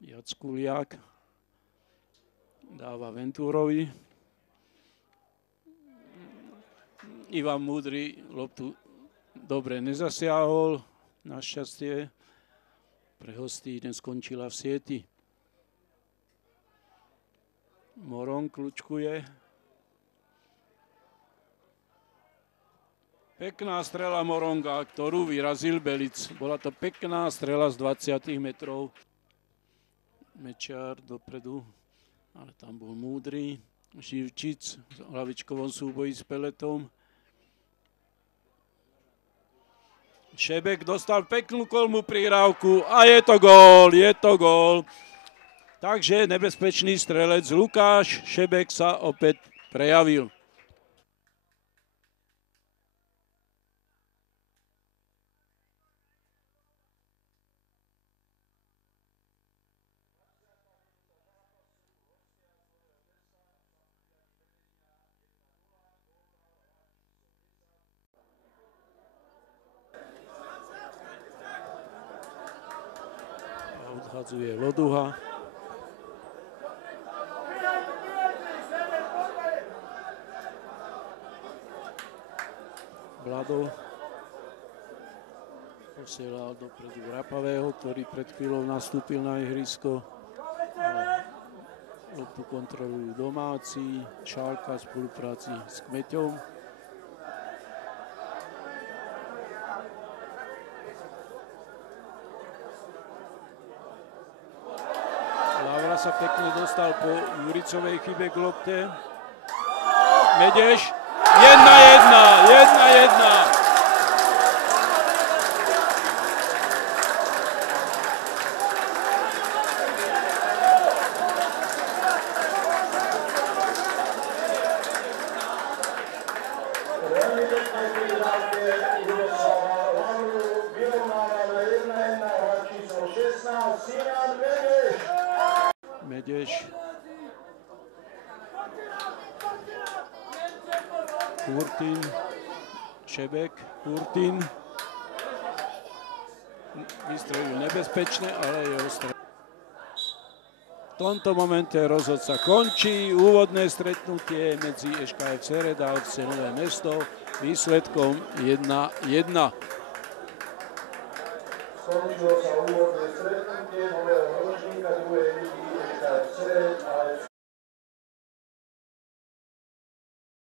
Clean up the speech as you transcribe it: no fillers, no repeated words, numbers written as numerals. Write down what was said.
Jackuliak dáva Ventúrovi. Ivan Múdry loptu dobre nezasiahol. Našťastie pre hostí dnes skončila v sieti. Moron kľúčkuje. Pekná strela Moronga, ktorú vyrazil Belic. Bola to pekná strela z 20 metrov. Mečiar dopredu, ale tam bol Múdry. Živčic v hlavičkovom súboji s Peletom. Šebek dostal peknú kolmú prihrávku a je to gól, je to gól. Takže nebezpečný strelec Lukáš Šebek sa opäť prejavil. Odhadzuje Loduha. Vlado posielal dopredu Rapavého, ktorý pred chvíľou nastúpil na ihrisko. Loptu kontrolujú domáci. Šálka v spolupráci s Kmeťom. Sa pekne dostal po Juricovej chybe k lopte. Medeš. 1-1. Medeš. Kurtin. Šebek. Kurtin. Vystrelil nebezpečne, ale je ostré. V tomto momente rozhodca končí úvodné stretnutie medzi ŠKF Sereda a FC Nové Mesto výsledkom 1-1. Skončilo sa úvodné stretnutie nového ročníka druhej ligy ŠKF Sered a FC